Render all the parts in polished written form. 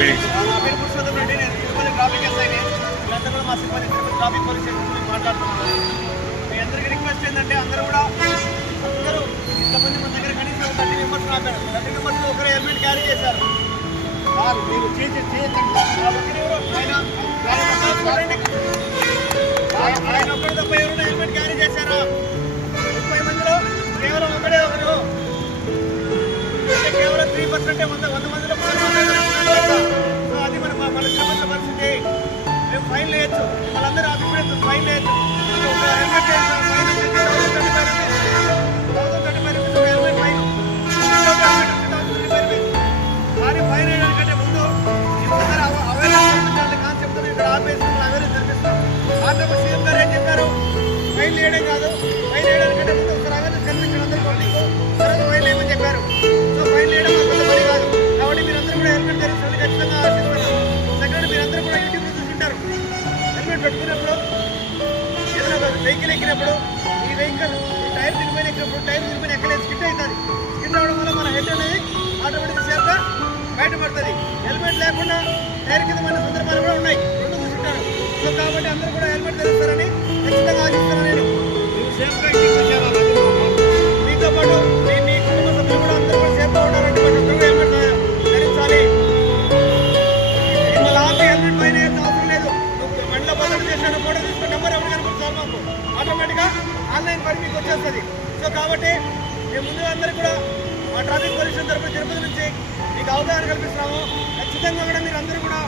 పేరు పురుషోత్తం రెడ్డి. నేను తిరుపతి ట్రాఫిక్ ఎస్ఐని. వీళ్ళంతా కూడా మా సిబ్బంది తిరుపతి ట్రాఫిక్ పోలీస్ స్టేషన్ నుంచి మాట్లాడుతున్నాను. మీ అందరికీ రిక్వెస్ట్ ఏంటంటే అందరూ ఇంతమంది మన దగ్గర కనీసం 30 మెంబర్స్ రాశారు. 30 మెంబర్స్ ఒకరే హెల్మెట్ క్యారీ చేశారు. మీరు ఆయన ఒక్కరు తప్ప ఎవరైనా హెల్మెట్ క్యారీ చేశారా? 30 మందిలో కేవలం ఒకడే ఒకరు, కేవలం 3% 100 మందిలో. సో అది మన తిరుపతి పరిస్థితి. మేము ఫైన్ వేయచ్చు, వాళ్ళందరూ అభిప్రాయం ఫైన్ వేయచ్చు. హెల్మెట్ హెల్మెట్ ఫైన్ కానీ ఫైన్ వేయడానికంటే ముందు అవేర్నెస్ కాన్సెప్ట్ ఇక్కడ ఆర్గనైజేషన్ అవేర్నెస్ జరిపిస్తాం. ఆర్డర్ సీఎం గారు ఏం చెప్పారు? ఫైన్ వేయడం కాదు, ఫైన్ వేయడానికంటే ముందు ఒకసారి అవేర్నెస్ కల్పించడం అందరూ పబ్లిక్, తర్వాత ఫైన్ వేయమని చెప్పారు. సో ఫైన్ వేయడం అంత పని కాదు. కాబట్టి మీరందరూ కూడా హెల్మెట్ ధరిస్తుంది ఖచ్చితంగా ఆశిస్తున్నాం. సెకండ్, మీరందరూ కూడా యూట్యూబ్లో చూసుకుంటారు. హెల్మెట్ పెట్టుకున్నప్పుడు ఏదైనా వెహికల్ ఎక్కినప్పుడు ఈ వెహికల్ టైర్ దిగిపోయిన ఎక్కినప్పుడు టైర్ దిగిపోయిన ఎక్కలేదు స్కిట్ అవుతుంది. స్కిట్ అవ్వడం వల్ల మన హెడ్ అనేది ఆటోమేటిక్గా సేఫ్గా బయటపడుతుంది. హెల్మెట్ లేకుండా టైర్ కింద మన సందర్భాలు కూడా ఉన్నాయి, రెండు చూసుకుంటారు. సో కాబట్టి అందరూ కూడా హెల్మెట్ ధరిస్తారని ఖచ్చితంగా ఆశిస్తున్నాను. నేను మీతో పాటు మీ కుటుంబ సభ్యులు కూడా అందరూ కూడా సేఫ్గా ఉండాలంటే ప్రతి ఒక్కరు హెల్మెట్ ధరించాలి. మళ్ళీ ఆపి హెల్మెట్ పైన అవసరం లేదు. బండిలో బదులు చేసిన ఫోటో తీసుకుని నెంబర్ ఎవరు కనిపిస్తారు మాకు ఆటోమేటిక్గా ఆన్లైన్ పని మీకు వచ్చేస్తుంది. సో కాబట్టి మేము ముందుగా అందరూ కూడా మా ట్రాఫిక్ పోలీస్ తరఫున తిరుపతి నుంచి మీకు అవగాహన కల్పిస్తున్నాము. ఖచ్చితంగా కూడా మీరు అందరూ కూడా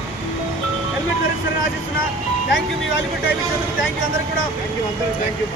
హెల్మెట్ ధరిస్తారని ఆశిస్తున్నా. Thank you. మీ వాల్యుబుల్ టైం ఇచ్చినందుకు థ్యాంక్ యూ. అందరూ కూడా థ్యాంక్ యూ.